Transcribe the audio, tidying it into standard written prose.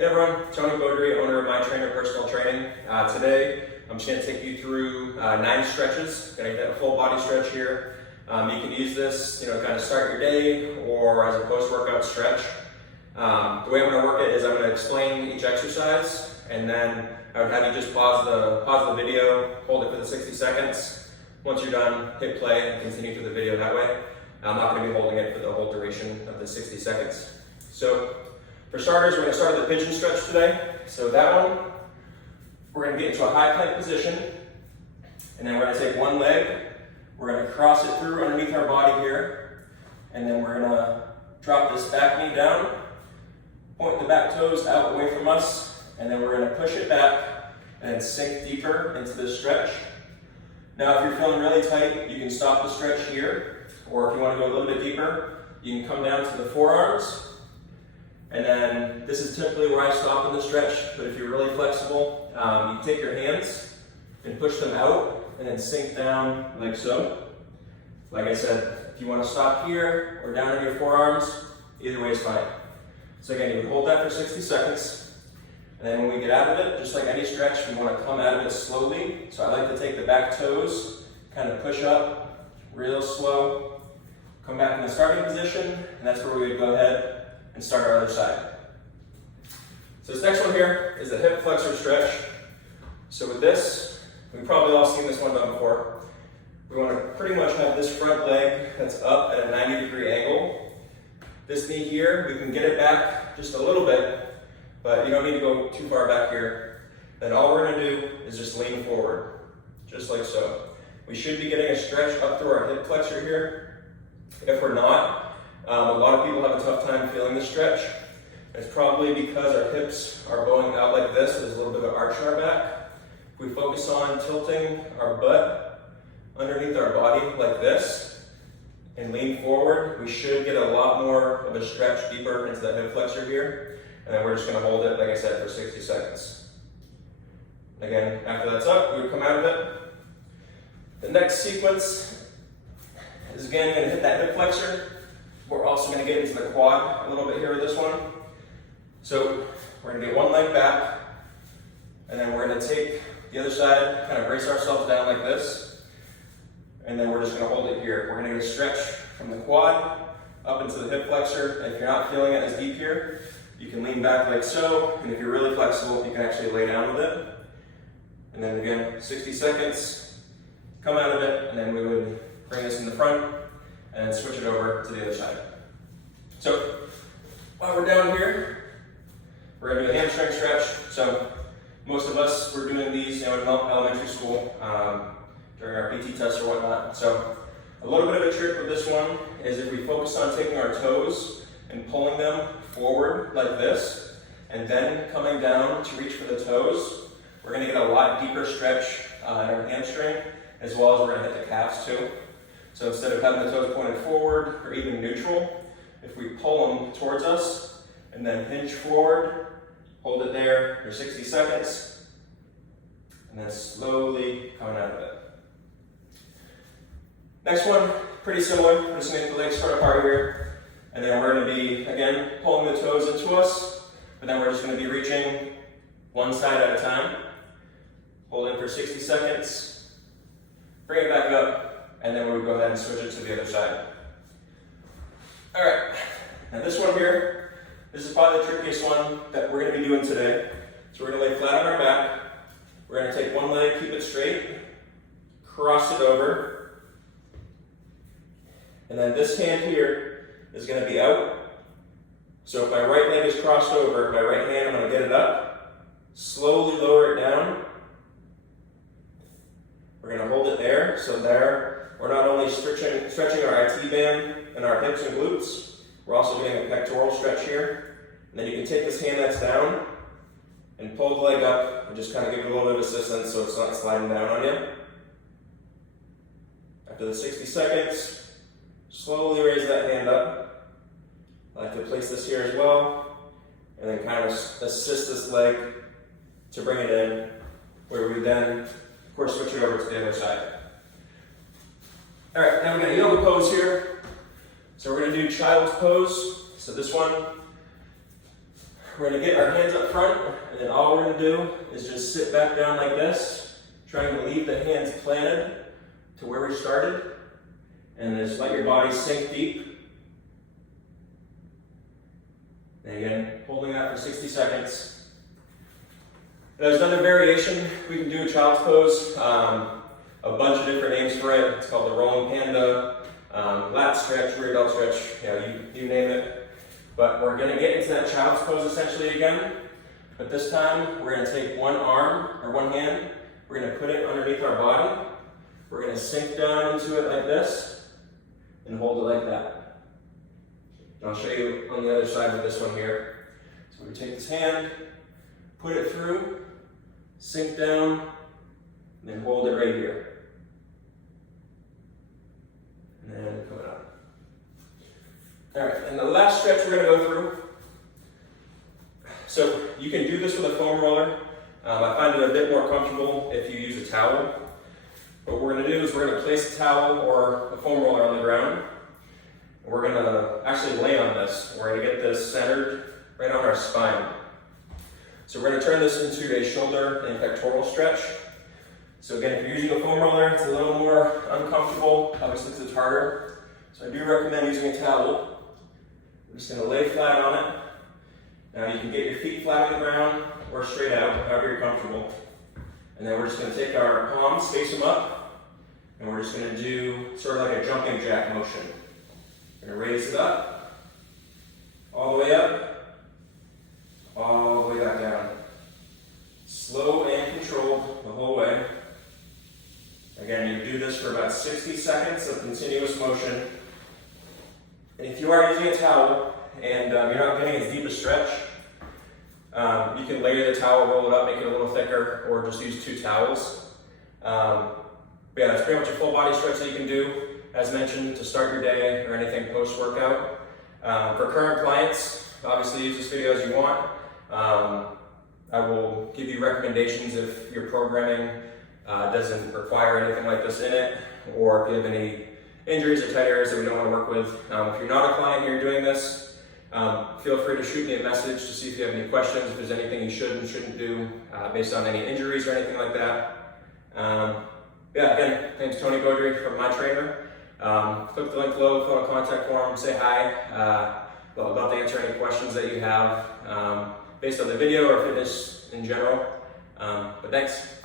Hey everyone, Tony Beaudry, owner of My Trainer Personal Training. Today, I'm just going to take you through 9 stretches. Going to get a full body stretch here. You can use this, kind of start your day or as a post-workout stretch. The way I'm going to work it is I'm going to explain each exercise, and then I would have you just pause the video, hold it for the 60 seconds. Once you're done, hit play and continue through the video that way. I'm not going to be holding it for the whole duration of the 60 seconds. So, for starters, we're going to start with the pigeon stretch today. So that one, we're going to get into a high plank position, and then we're going to take one leg, we're going to cross it through underneath our body here, and then we're going to drop this back knee down, point the back toes out away from us, and then we're going to push it back and sink deeper into this stretch. Now if you're feeling really tight, you can stop the stretch here, or if you want to go a little bit deeper, you can come down to the forearms. And then this is typically where I stop in the stretch, but if you're really flexible, you take your hands and push them out and then sink down like so. Like I said, if you want to stop here or down in your forearms, either way is fine. So again, you would hold that for 60 seconds. And then when we get out of it, just like any stretch, we want to come out of it slowly. So I like to take the back toes, kind of push up, real slow, come back in the starting position, and that's where we would go ahead and start our other side. So this next one here is the hip flexor stretch. So with this, we've probably all seen this one done before. We want to pretty much have this front leg that's up at a 90-degree angle. This knee here, we can get it back just a little bit, but you don't need to go too far back here. Then all we're going to do is just lean forward, just like so. We should be getting a stretch up through our hip flexor here. If we're not, a lot of people have a tough time feeling the stretch. It's probably because our hips are bowing out like this. There's a little bit of arch in our back. If we focus on tilting our butt underneath our body like this and lean forward, we should get a lot more of a stretch deeper into the hip flexor here. And then we're just going to hold it, like I said, for 60 seconds. Again, after that's up, we would come out of it. The next sequence is again going to hit that hip flexor. We're also going to get into the quad a little bit here with this one. So we're going to get one leg back, and then we're going to take the other side, kind of brace ourselves down like this, and then we're just going to hold it here. We're going to get a stretch from the quad up into the hip flexor, and if you're not feeling it as deep here, you can lean back like so, and if you're really flexible, you can actually lay down with it. And then again, 60 seconds, come out of it, and then we would bring this in the front, and then switch it over to the other side. So while we're down here, we're going to do a hamstring stretch. So most of us were doing these in elementary school during our PT tests or whatnot. So a little bit of a trick with this one is if we focus on taking our toes and pulling them forward like this, and then coming down to reach for the toes, we're going to get a lot deeper stretch in our hamstring, as well as we're going to hit the calves too. So instead of having the toes pointed forward or even neutral, if we pull them towards us and then hinge forward, hold it there for 60 seconds, and then slowly coming out of it. Next one, pretty similar. We're just going to make the legs spread apart here, and then we're going to be, again, pulling the toes into us, but then we're just going to be reaching one side at a time, holding for 60 seconds, bring it back up, and then we'll go ahead and switch it to the other side. All right, now this one here, this is probably the trickiest one that we're going to be doing today. So we're going to lay flat on our back. We're going to take one leg, keep it straight, cross it over, and then this hand here is going to be out. So if my right leg is crossed over, my right hand, I'm going to get it up, slowly lower it down. We're going to hold it there, so there, we're not only stretching our IT band and our hips and glutes, we're also getting a pectoral stretch here. And then you can take this hand that's down and pull the leg up and just kind of give it a little bit of assistance so it's not sliding down on you. After the 60 seconds, slowly raise that hand up. I like to place this here as well, and then kind of assist this leg to bring it in, where we then, of course, switch it over to the other side. All right, now we're going to yoga pose here. So we're going to do child's pose. So this one, We're gonna get our hands up front, and then all we're gonna do is just sit back down like this, trying to leave the hands planted to where we started, and then just let your body sink deep. And again, holding that for 60 seconds. There's another variation. We can do a child's pose. A bunch of different names for it. It's called the rolling panda, lat stretch, rear delt stretch, you name it. But we're gonna get into that child's pose essentially again. But this time, we're gonna take one arm, or one hand, we're gonna put it underneath our body. We're gonna sink down into it like this, and hold it like that. And I'll show you on the other side with this one here. So we take this hand, put it through, sink down, and then hold it right here. And then come it up. All right, and the last stretch we're gonna go through. So you can do this with a foam roller. I find it a bit more comfortable if you use a towel. What we're gonna do is we're gonna place a towel or a foam roller on the ground. We're gonna actually lay on this. We're gonna get this centered right on our spine. So we're gonna turn this into a shoulder and pectoral stretch. So again, if you're using a foam roller, it's a little more uncomfortable, obviously because it's harder. So I do recommend using a towel. We're just gonna lay flat on it. Now you can get your feet flat on the ground or straight out, however you're comfortable. And then we're just gonna take our palms, face them up, and we're just gonna do sort of like a jumping jack motion. We're gonna raise it up, all the way up, all the way back down. Slow and controlled the whole way. Again, you do this for about 60 seconds of continuous motion. And if you are using a towel and you're not getting as deep a stretch, you can layer the towel, roll it up, make it a little thicker, or just use 2 towels. But yeah, that's pretty much a full body stretch that you can do, as mentioned, to start your day or anything post-workout. For current clients, obviously use this video as you want. I will give you recommendations if your programming doesn't require anything like this in it, or if you have any injuries or tight areas that we don't want to work with. If you're not a client and you're doing this, feel free to shoot me a message to see if you have any questions, if there's anything you should and shouldn't do based on any injuries or anything like that. Yeah, again, thanks Tony Gaudry from My Trainer. Click the link below, fill out a contact form, say hi. I'd love to answer any questions that you have based on the video or fitness in general. But thanks.